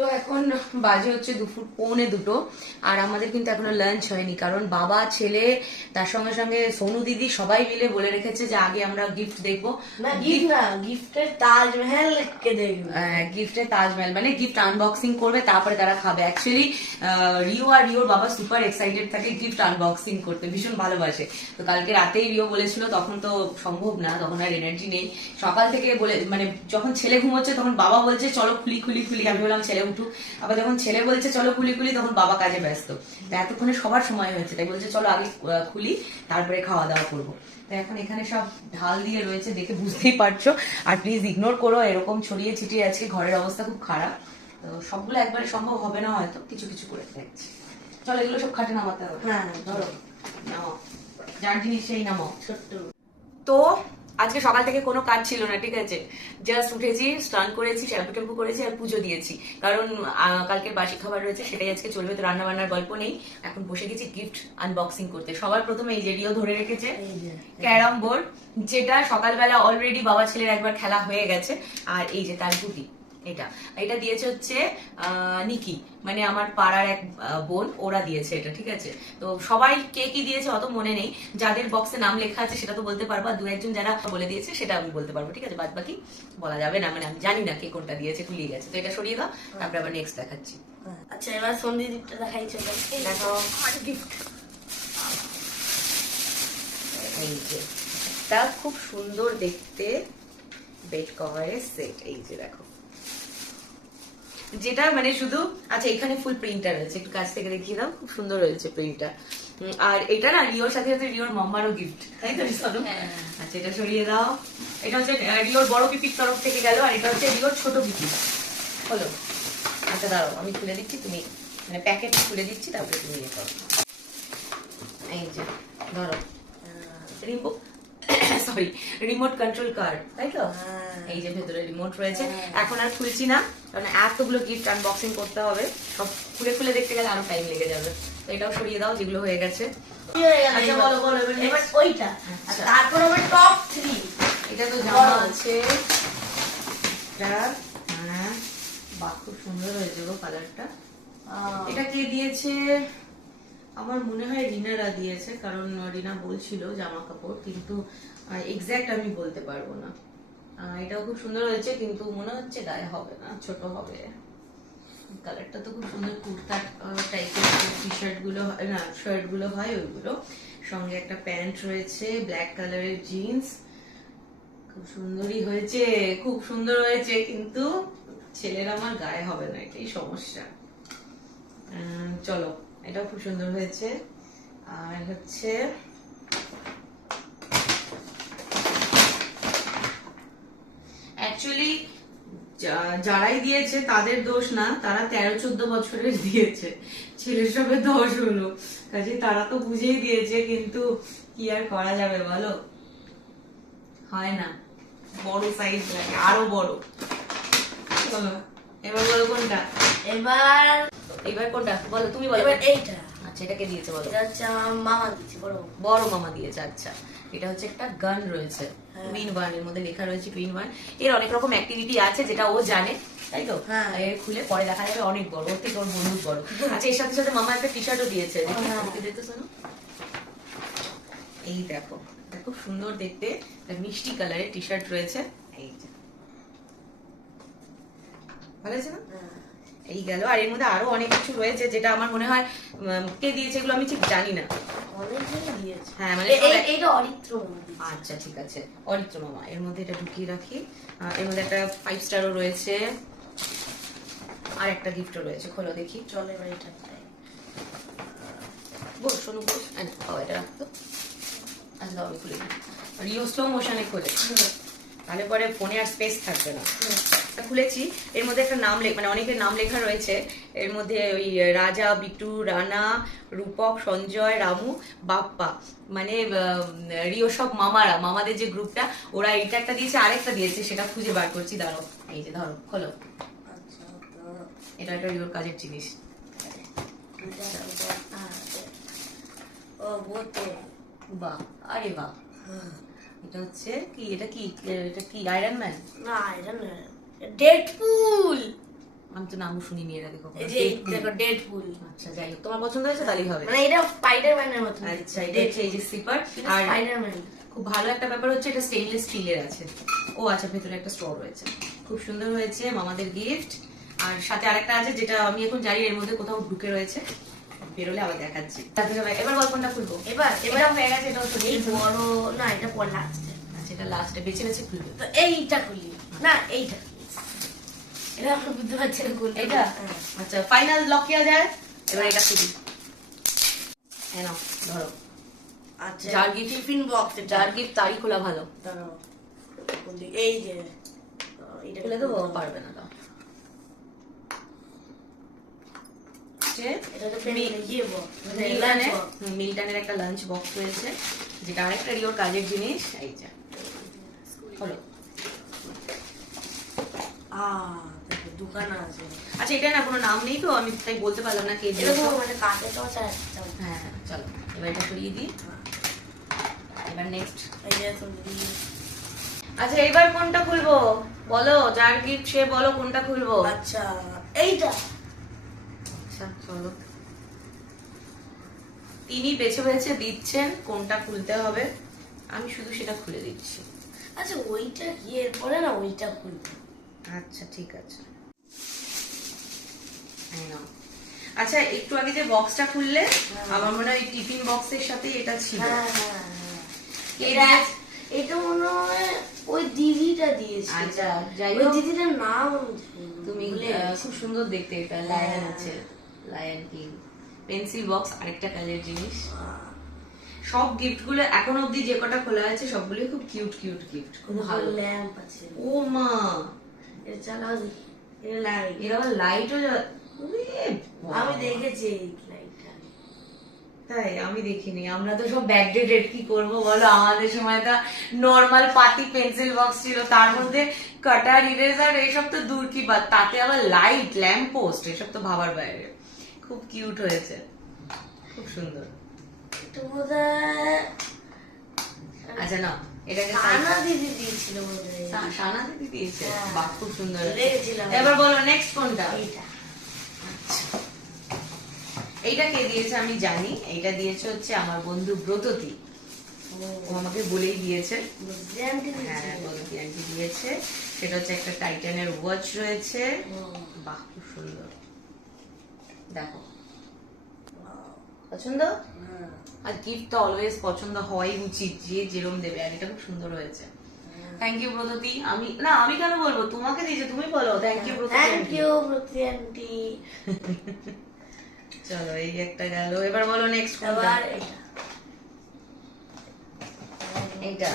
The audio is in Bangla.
তো এখন বাজে হচ্ছে দুপুর পৌনে দুটো আর আমাদের কিন্তু এখনও লাঞ্চ হয়নি কারণ বাবা ছেলে তার সঙ্গে সঙ্গে সোনু দিদি সবাই মিলে বলে রেখেছে যে আগে আমরা গিফট দেখব। না গিফট না গিফটের তাজমহল কে দেখবে? গিফটের তাজমহল মানে গিফট আনবক্সিং করবে তারপরে তারা খাবে। অ্যাকচুয়ালি রিও আর রিওর বাবা সুপার এক্সাইটেড থাকে গিফট আনবক্সিং করতে ভীষণ ভালোবাসে। তো কালকে রাতেই রিও বলেছিল তখন তো সম্ভব না তখন আর এনার্জি নেই। সকাল থেকে বলে মানে যখন ছেলে ঘুমোচ্ছে তখন বাবা বলছে চলো খুলি খুলি খুলি। আমি বললাম ছেলে উঠুক আবার যখন ছেলে বলছে চলো খুলি খুলি তখন বাবা কাজে ব্যস্ত। তো এতক্ষণে সবার সময় হয়েছে তাই বলছে চলো আগে খুলি তারপরে খাওয়া দাওয়া করব। তো এখন এখানে সব ঢাল দিয়ে রয়েছে দেখে বুঝতেই পারছ। আর প্লিজ ইগনোর করো এরকম ছড়িয়ে ছিটিয়ে আজকে ঘরের অবস্থা খুব খারাপ। তো সবগুলো একবারে সম্ভব হবে না হয়তো কিছু কিছু করে দেখছি। চলো এগুলো সব খাটে নামাতে হবে। হ্যাঁ ধরো। নামাও যার জিনিস সেই নামাও। ছোট্ট। তো আজকে সকাল থেকে কোনো কাজ ছিল না ঠিক আছে? জাস্ট উঠেছি স্নান করেছি শ্যাম্পু ট্যাম্পু করেছি আর পুজো দিয়েছি। কারণ কালকের বাসি খাবার রয়েছে সেটাই আজকে চলবে তো রান্না বান্নার গল্প নেই। এখন বসে গেছি গিফট আনবক্সিং করতে। সবার প্রথমে এই যে রিও ধরে রেখেছে ক্যারাম বোর্ড যেটা সকালবেলা অলরেডি বাবা ছেলের একবার খেলা হয়ে গেছে আর এই যে তার গুটি। এটা। এটা দিয়েছে হচ্ছে আহ, নিকি। মানে আমার পাড়ার এক বোন ওরা দিয়েছে এটা ঠিক আছে? তো সবাই কে কি দিয়েছে অত মনে নেই। যাদের বক্সে নাম লেখা আছে সেটা তো বলতে পারব আর দু একজন যারা বলে দিয়েছে সেটা আমি বলতে পারব ঠিক আছে? বাদ বাকি বলা যাবে না মানে আমি জানি না কে কোনটা দিয়েছে গুলিয়ে গেছে। তো এটা সরিয়ে দাও তারপরে আবার নেক্সট দেখাচ্ছি। আচ্ছা এবার সন্ধ্যে দেখাই চলে দেখো গিফট এই যে তা খুব সুন্দর দেখতে। বেড কভারের সেট এই যে দেখো। যেটা মানে শুধু আচ্ছা এখানে ফুল প্রিন্টার রয়েছে একটু কাছ থেকে দেখিয়ে দাও খুব সুন্দর রয়েছে প্রিন্টার আর এটা না রিওর সাথে সাথে রিওর মাম্মারও গিফট তাই তো আচ্ছা এটা সরিয়ে দাও। এটা হচ্ছে রিওর বড় পিপির তরফ থেকে গেল আর এটা হচ্ছে রিওর ছোট পিপি। হলো। আচ্ছা দাঁড়াও আমি খুলে দিচ্ছি তুমি মানে প্যাকেট খুলে দিচ্ছি তারপরে তুমি ইয়ে করো। এই যে ধরো remote sorry remote control car তাই তো? হ্যাঁ। এই যে ভেতরে রিমোট রয়েছে। এখন আর খুলছি না কারণ এতগুলো গিফট আনবক্সিং করতে হবে। সব খুলে খুলে দেখতে গেলে আরও টাইম লেগে যাবে। এটাও সরিয়ে দাও যেগুলো হয়ে গেছে। আচ্ছা, বলো, বলো, এবার এবার ওইটা। আচ্ছা। তারপর টপ থ্রি এটা তো জামা আছে। এটা হ্যাঁ বাহ খুব সুন্দর হয়েছে গো কালারটা এটা কে দিয়েছে? আমার মনে হয় রিনারা দিয়েছে, কারণ রিনা বলছিল জামা কাপড় কিন্তু এক্স্যাক্ট আমি বলতে পারব না। এটাও খুব সুন্দর হয়েছে, কিন্তু মনে হচ্ছে গায়ে হবে না, ছোট হবে। কালারটা তো খুব সুন্দর, কুর্তা টাইপের টি শার্টগুলো হয়- না শার্টগুলো হয় ওইগুলো। সঙ্গে একটা প্যান্ট রয়েছে ব্ল্যাক কালারের জিন্স খুব সুন্দরই হয়েছে, খুব সুন্দর হয়েছে, কিন্তু ছেলের আমার গায়ে হবে না, এটাই সমস্যা। চলো। এটাও খুব সুন্দর হয়েছে। আর হচ্ছে অ্যাকচুয়ালি যারাই দিয়েছে তাদের দোষ না, তারা তেরো চোদ্দ বছরের দিয়েছে। ছেলের সবে দশ হলো। কাজে তারা তো বুঝেই দিয়েছে, কিন্তু কি আর করা যাবে বলো? হয় না। বড় সাইজ লাগে, আরও বড়। চলো, এবার বলো কোনটা? এবার এবার কোনটা? বলো তুমি বলো। এবার এইটা। আচ্ছা এটাকে দিয়েছে বলো। এটা হচ্ছে আমার মামা দিচ্ছে বড় বড় মামা দিয়েছে আচ্ছা। এটা হচ্ছে একটা গান রয়েছে। হ্যাঁ। টুইন ওয়ানের মধ্যে লেখা রয়েছে টুইন ওয়ানের অনেক রকম অ্যাক্টিভিটি আছে যেটা ও জানে তাই তো? হ্যাঁ। এর খুলে পরে দেখা যাবে অনেক বড়। ওর থেকে ওর বন্ধু বড়। আচ্ছা এর সাথে সাথে মামা একটা টি শার্টও দিয়েছে। হ্যাঁ। দেখতে শোনো। এই দেখো এটা খুব সুন্দর দেখতে। মিষ্টি কালারের টি শার্ট রয়েছে। এই ভালো আছে না? হ্যাঁ। এই গেল। আর এর মধ্যে আরও অনেক কিছু রয়েছে যেটা আমার মনে হয় কে দিয়েছে এগুলো আমি ঠিক জানি না। হ্যাঁ মানে অরিত্র আচ্ছা ঠিক আছে। অরিত্র মামা এর মধ্যে এটা ঢুকিয়ে রাখি। এর মধ্যে একটা ফাইভ স্টারও রয়েছে। আর একটা গিফটও রয়েছে খোলো দেখি। চলো এবার এটা। বল শোনো বল। এটা রাখতো। আচ্ছা আমি খুলে দিই। রিও স্লো মোশনে খোলে। তাহলে পরে ফোনে আর স্পেস থাকবে না। খুলেছি। এর মধ্যে একটা নাম লেখ মানে অনেকের নাম লেখা রয়েছে। এর মধ্যে ওই রাজা বিট্টু রানা রূপক সঞ্জয় রামু বাপ্পা। মানে রিও সব মামারা মামাদের যে গ্রুপটা ওরা এটা একটা দিয়েছে আরেকটা দিয়েছে সেটা খুঁজে বার করছি দাঁড়ো। এই যে ধরো খোলো। আচ্ছা এটা একটা রিওর কাজের জিনিস। ও বোতে বাহ আরে বাহ। হ্যাঁ। এটা হচ্ছে কি? এটা কি? এটা কি আয়রন ম্যান না আয়রন না ডেডপুল আমি তো নামও শুনিনি এর আগে কখনো। দেখো ডেড ফুল আচ্ছা যাই হোক তোমার পছন্দ হয়েছে তাহলেই হবে। মানে এটা স্পাইডারম্যানের মতো আচ্ছা এটা হচ্ছে এই যে স্লিপার আর স্পাইডারম্যান খুব ভালো একটা ব্যাপার হচ্ছে এটা স্টেইনলেস স্টিলের আছে। ও আচ্ছা ভেতরে একটা স্টোর রয়েছে। খুব সুন্দর হয়েছে মামাদের গিফট আর সাথে আরেকটা আছে যেটা আমি এখন জানি এর মধ্যে কোথাও ঢুকে রয়েছে। বেরোলে আবার দেখাচ্ছি। এবার গল্পটা খুলবো? এবার এবার হয়ে গেছে এটাও এই বড় না এটা পরে লাস্টে আচ্ছা এটা লাস্টে বেছে বেছে খুলবে। তো এইটা খুলি। না এইটা। এটা আমরা বুঝতে পারছি না কোনটা এটা। আচ্ছা ফাইনাল লক কিয়া যায় এবার এটা খুলি। এই ধরো। আচ্ছা যার যার টিফিন বক্স যার গিফট তারই খোলা ভালো। দাঁড়াও এই যে এটা খুলে দেবো? পারবে না তো যে এটা তো পেন বক্স মিল্টনের একটা লাঞ্চ বক্স রয়েছে যেটা আরেকটা রিওর কাজের জিনিস। এই যে হলো। আহ আছে। আচ্ছা এটা না কোনো নাম নেই তো? আমি তাই বলতে পারলাম না কে এরকম মানে তো আছে। হ্যাঁ চলো। এবার এটা সরিয়ে দিই। এবার নেক্সট আচ্ছা এবার কোনটা খুলবো? বলো যার গিফট সে বলো কোনটা খুলবো? আচ্ছা এইটা। আচ্ছা চলো। তিনি বেছে বেছে দিচ্ছেন কোনটা খুলতে হবে। আমি শুধু সেটা খুলে দিচ্ছি। আচ্ছা ওইটা কি এরপরে না ওইটা খুলবো। আচ্ছা ঠিক আছে। আচ্ছা একটু আগে যে বক্সটা খুললে আমার মনে হয় টিফিন বক্সের সাথে এটা ছিল। হ্যাঁ হ্যাঁ হ্যাঁ। কে এটা মনে হয় ওই দিদিটা দিয়েছে আচ্ছা, যাই ওই দিদিটার নাম তুমি। খুব সুন্দর দেখতে এটা লায়ন আছে লায়ন কিং পেন্সিল বক্স আরেকটা কালের জিনিস। সব গিফটগুলো এখন অবধি যে কটা খোলা আছে সবগুলোই খুব কিউট কিউট গিফট খুব ভালো। ল্যাম্প আছে। ও মা! এটা চালাও দেখি। এটা লাইটের লাইটও আমি দেখেছি তাই আমি দেখিনি। আমরা তো সব ব্যাকডেটেড কি করব বলো? আমাদের সময় তো নর্মাল পাতি পেন্সিল বক্স ছিল তার মধ্যে কাটার ইরেজার এইসব তো দূর কি বাদ তাতে আবার লাইট ল্যাম্প পোস্ট এসব তো ভাবার বাইরে। খুব কিউট হয়েছে। খুব সুন্দর। আচ্ছা না এটাকে কানা দিদি দিয়েছিল সানা দিদি দিয়েছে? হ্যাঁ। বাহ খুব সুন্দর এবার বলো নেক্সট কোনটা? এইটা। এইটা কে দিয়েছে আমি জানি। এইটা দিয়েছে হচ্ছে আমার বন্ধু ব্রততী। ও আমাকে বলেই দিয়েছে। আনতে হ্যাঁ ব্রততী আন্টি দিয়েছে। সেটা হচ্ছে একটা টাইটানের ওয়াচ রয়েছে। বাহ খুব সুন্দর। দেখো। পছন্দ? হ্যাঁ। আর গিফট তো অলওয়েজ পছন্দ হওয়াই উচিত যে যেরম দেবে। আর এটা খুব সুন্দর হয়েছে। Thank you Bratati. আমি না আমি কেন বলব? তোমাকে দিয়েছে তুমি বলো। Thank you Bratati thank you প্রতি আন্টি চলো এই একটা গেল। এবার বলো নেক্সট কোনটা? এইটা?